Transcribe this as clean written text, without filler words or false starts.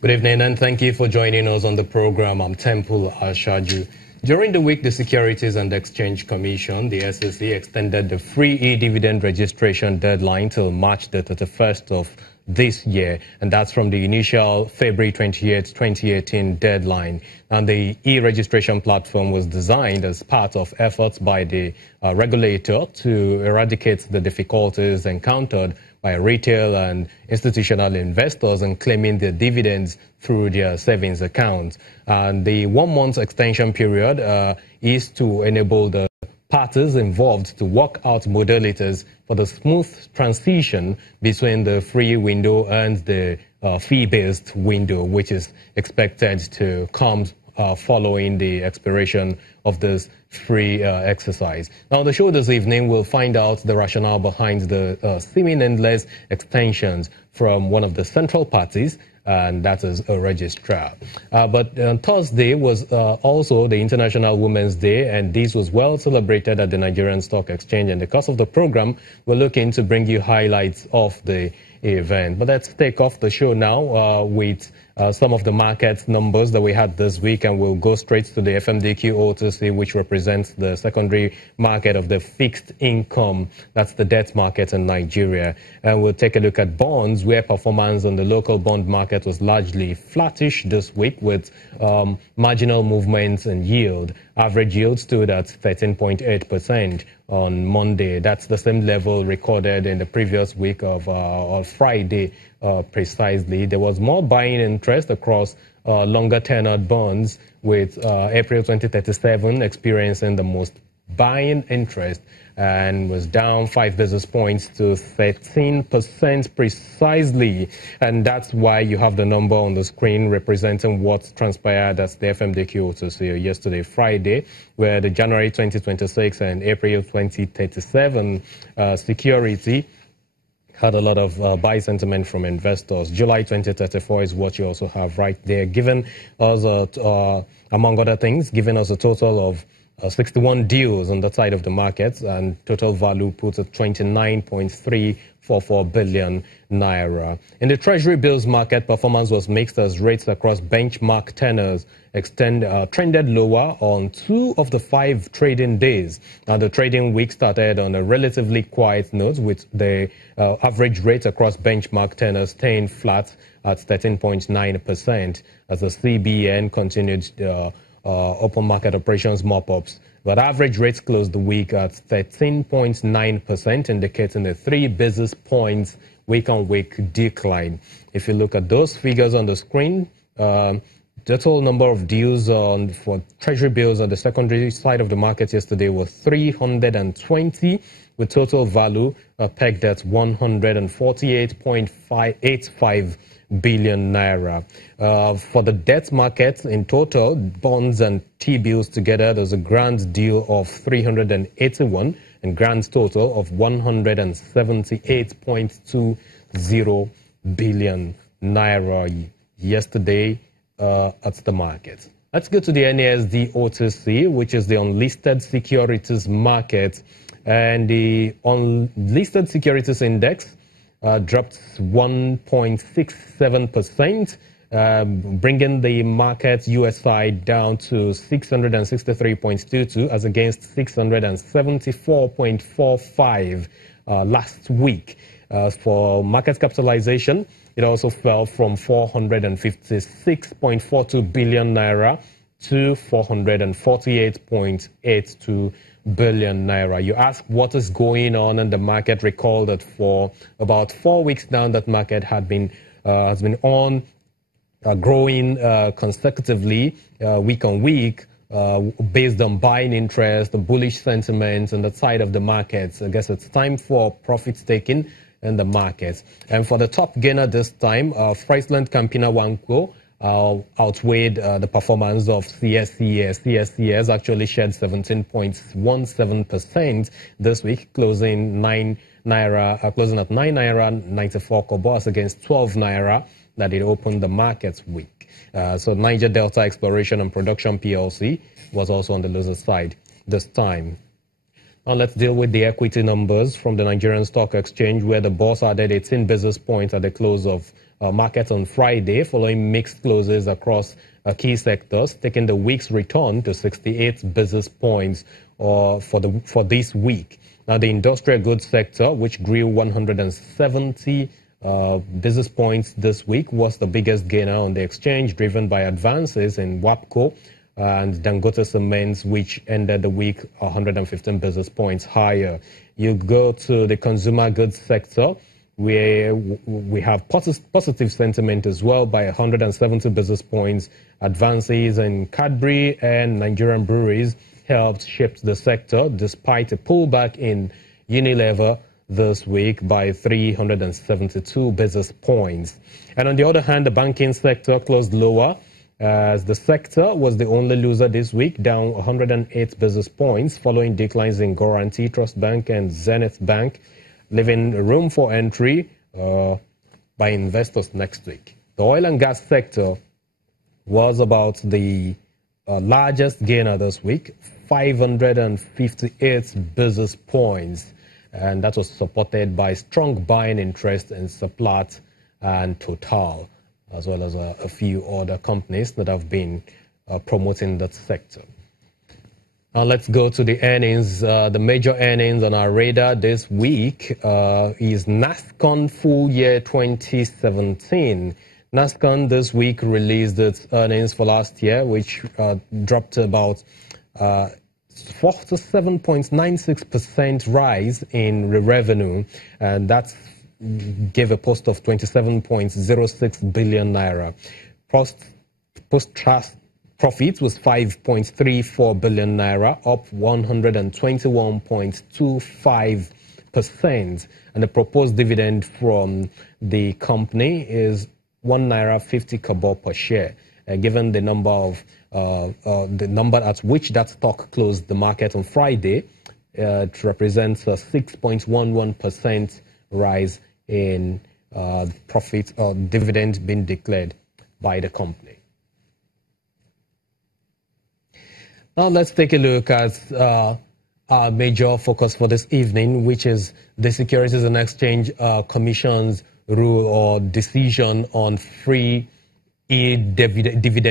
Good evening and thank you for joining us on the program. I'm Temple Ashaju. During the week, the Securities and Exchange Commission, the SEC, extended the free e-dividend registration deadline till March the 31st of this year, and that's from the initial February 28, 2018 deadline. And the e-registration platform was designed as part of efforts by the regulator to eradicate the difficulties encountered by retail and institutional investors in claiming their dividends through their savings accounts. And the 1 month extension period is to enable the parties involved to work out modalities for the smooth transition between the free window and the fee-based window, which is expected to come following the expiration of this free exercise. Now, on the show this evening, we'll find out the rationale behind the seeming endless extensions from one of the central parties, and that is a registrar. But on Thursday was also the International Women's Day, and this was well celebrated at the Nigerian Stock Exchange. And because of the program, we're looking to bring you highlights of the event. But let's take off the show now with some of the market numbers that we had this week, and we'll go straight to the FMDQ OTC, which represents the secondary market of the fixed income. That's the debt market in Nigeria. And we'll take a look at bonds, where performance on the local bond market was largely flattish this week, with marginal movements in yield. Average yield stood at 13.8% on Monday. That's the same level recorded in the previous week of Friday, precisely. There was more buying interest across longer tenured bonds, with April 2037 experiencing the most buying interest, and was down 5 basis points to 13% precisely. And that's why you have the number on the screen representing what transpired at the FMDQ OTC yesterday, Friday, where the January 2026 and April 2037 security had a lot of buy sentiment from investors. July 2034 is what you also have right there, giving us, among other things, giving us a total of 61 deals on the side of the markets, and total value put at 29.344 billion naira. In the Treasury bills market, performance was mixed as rates across benchmark tenors trended lower on 2 of the 5 trading days. Now, the trading week started on a relatively quiet note, with the average rate across benchmark tenors staying flat at 13.9% as the CBN continued open market operations mop-ups. But average rates closed the week at 13.9%, indicating a 3 basis points week-on-week decline. If you look at those figures on the screen, total number of deals for Treasury bills on the secondary side of the market yesterday was 320, with total value pegged at 148.85 billion naira. For the debt market in total, bonds and T-bills together, there's a grand deal of 381 and grand total of 178.20 billion naira yesterday at the market. Let's go to the NASD OTC, which is the unlisted securities market. And the unlisted securities index dropped 1.67%, bringing the market USI down to 663.22 as against 674.45 last week. For market capitalization, it also fell from 456.42 billion naira to 448.82 billion naira. You ask what is going on in the market. Recall that for about 4 weeks now, that market has been on growing consecutively week on week, based on buying interest, the bullish sentiment on the side of the markets. I guess it's time for profit taking in the markets. And for the top gainer this time, Friesland Campina Wanko outweighed the performance of CSCS. CSCS actually shed 17.17% this week, closing at 9 naira 94 kobo against 12 naira that it opened the markets week. So Niger Delta Exploration and Production PLC was also on the loser side this time. Now let's deal with the equity numbers from the Nigerian Stock Exchange, where the bourse added 18 basis points at the close of market on Friday, following mixed closes across key sectors, taking the week's return to 68 basis points for this week. Now, the industrial goods sector, which grew 170 basis points this week, was the biggest gainer on the exchange, driven by advances in WAPCO and Dangote Cements, which ended the week 115 basis points higher. You go to the consumer goods sector, where we have positive sentiment as well by 170 basis points. Advances in Cadbury and Nigerian breweries helped shape the sector, despite a pullback in Unilever this week by 372 basis points. And on the other hand, the banking sector closed lower, as the sector was the only loser this week, down 108 basis points, following declines in Guarantee Trust Bank and Zenith Bank, leaving room for entry by investors next week. The oil and gas sector was about the largest gainer this week, 558 basis points, and that was supported by strong buying interest in Seplat and Total, as well as a few other companies that have been promoting that sector. Now let's go to the earnings. The major earnings on our radar this week is NASCON full year 2017. NASCON this week released its earnings for last year, which dropped about 47.96% rise in revenue, and that gave a post of 27.06 billion naira. Post-trust profit was 5.34 billion naira, up 121.25%, and the proposed dividend from the company is 1 naira 50 kobo per share. Given the number at which that stock closed the market on Friday, it represents a 6.11% rise in profit or dividend being declared by the company. Now let's take a look at our major focus for this evening, which is the Securities and Exchange Commission's rule or decision on free dividend